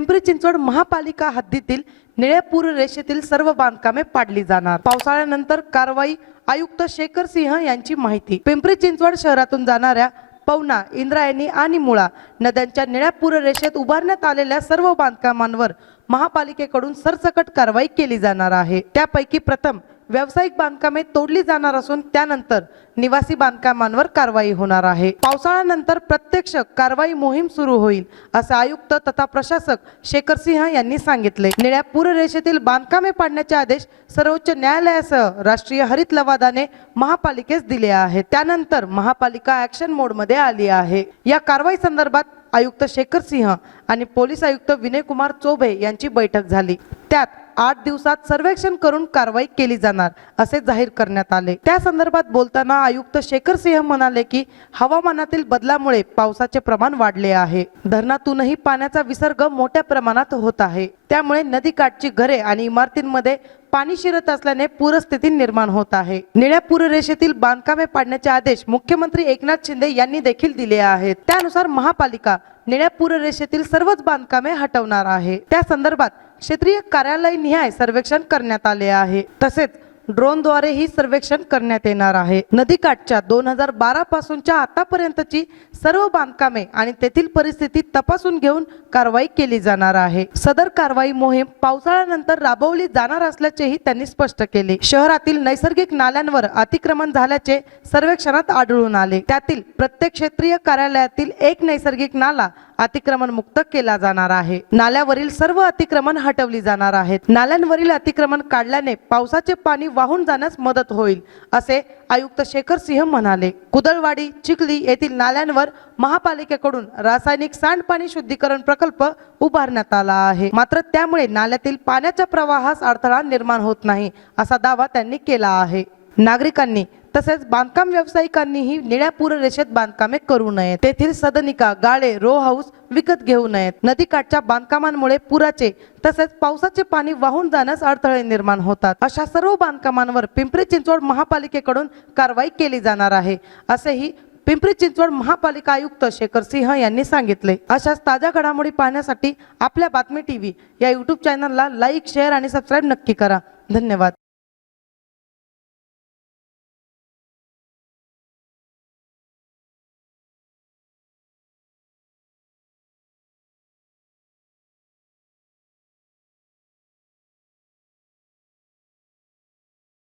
पिंपरी चिंचवड महापालिका हद्दीतील निळेपूर रेषेतील सर्व बांधकामे पाडली जाणार. पावसाळ्यानंतर कारवाई आयुक्त शेखर सिंह यांची माहिती. पिंपरी चिंचवड शहरातून जाणाऱ्या पवना इंद्रायणी आणि मुळा नद्यांच्या निळ्यापूर रेषेत उभारण्यात आलेल्या सर्व बांधकामांवर महापालिकेकडून सरसकट कारवाई केली जाणार आहे. त्यापैकी प्रथम व्यावसायिक बांधकामे तोडली जाणार असून त्यानंतर निवासी बांधकामांवर कारवाई होणार आहे. पावसाळ्यानंतर प्रत्यक्ष कारवाई मोहीम सुरू होईल असे आयुक्त तथा प्रशासक शेखर सिंह यांनी सांगितले. निळ्या पूररेषेतील बांधकामे पाडण्याचे आदेश सर्वोच्च न्यायालयासह राष्ट्रीय हरित लवादाने महापालिकेस दिले आहेत. त्यानंतर महापालिका ऍक्शन मोडमध्ये आली आहे. या कारवाई संदर्भात आयुक्त शेखर सिंह आणि पोलीस आयुक्त विनय कुमार चोभे यांची बैठक झाली. त्यात आठ दिवसात सर्वेक्षण करून कारवाई केली जाणार असे जाहीर करण्यात आले. त्या संदर्भात बोलताना आयुक्त शेखर सिंह म्हणाले की हवामानातील बदलामुळे पावसाचे प्रमाण वाढले आहे. धरणातूनही पाण्याचा विसर्ग मोठ्या प्रमाणात होत आहे. त्यामुळे नदीकाठची घरे आणि इमारतींमध्ये पाणी शिरत असल्याने पूरस्थिती निर्माण होत आहे. निळ्या पूररेषेतील बांधकामे पाडण्याचे आदेश मुख्यमंत्री एकनाथ शिंदे यांनी देखील दिले आहेत. त्यानुसार महापालिका निळ्या पूररेषेतील सर्वच बांधकामे हटवणार आहे. त्या संदर्भात क्षेत्रीय कार्यालय निहाय सर्वेक्षण करण्यात आले आहे. तसेच ड्रोनद्वारे ही सर्वेक्षण करण्यात येणार आहे. नदीकाठच्या दोन हजार बारा पासूनच्या आतापर्यंतची सर्व बांधकामे आणि तेथील परिस्थिती तपासून घेऊन कारवाई केली जाणार आहे. सदर कारवाई मोहीम पावसाळ्यानंतर राबवली जाणार असल्याचेही त्यांनी स्पष्ट केले. शहरातील नैसर्गिक नाल्यांवर अतिक्रमण झाल्याचे सर्वेक्षणात आढळून आले. त्यातील प्रत्येक क्षेत्रीय कार्यालयातील एक नैसर्गिक नाला अतिक्रमण मुक्त केला जाणार आहे. नाल्यावरील सर्व अतिक्रमण हटवली जाणार आहेत. नाल्यांवरील अतिक्रमण काढल्याने पावसाचे पाणी वाहून जाण्यास मदत होईल असे आयुक्त शेखर सिंह म्हणाले. कुदळवाडी चिखली येथील नाल्यांवर महापालिकेकडून रासायनिक सांडपाणी शुद्धीकरण प्रकल्प उभारण्यात आला आहे. मात्र त्यामुळे नाल्यातील पाण्याच्या प्रवाहास अडथळा निर्माण होत नाही असा दावा त्यांनी केला आहे. नागरिकांनी तसेच बांधकाम व्यावसायिकांनीही निळ्या पूररेषेत बांधकामे करू नयेत. तेथील सदनिका गाळे रो हाऊस विकत घेऊ नयेत. नदीकाठच्या बांधकामांमुळे पुराचे तसेच पावसाचे पाणी वाहून जाण्यास अडथळे निर्माण होतात. अशा सर्व बांधकामांवर पिंपरी चिंचवड महापालिकेकडून कारवाई केली जाणार आहे असेही पिंपरी चिंचवड महापालिका आयुक्त शेखर सिंह यांनी सांगितले. अशाच ताज्या घडामोडी पाहण्यासाठी आपल्या बातमी टीव्ही या युट्यूब चॅनलला लाईक शेअर आणि सबस्क्राईब नक्की करा. धन्यवाद.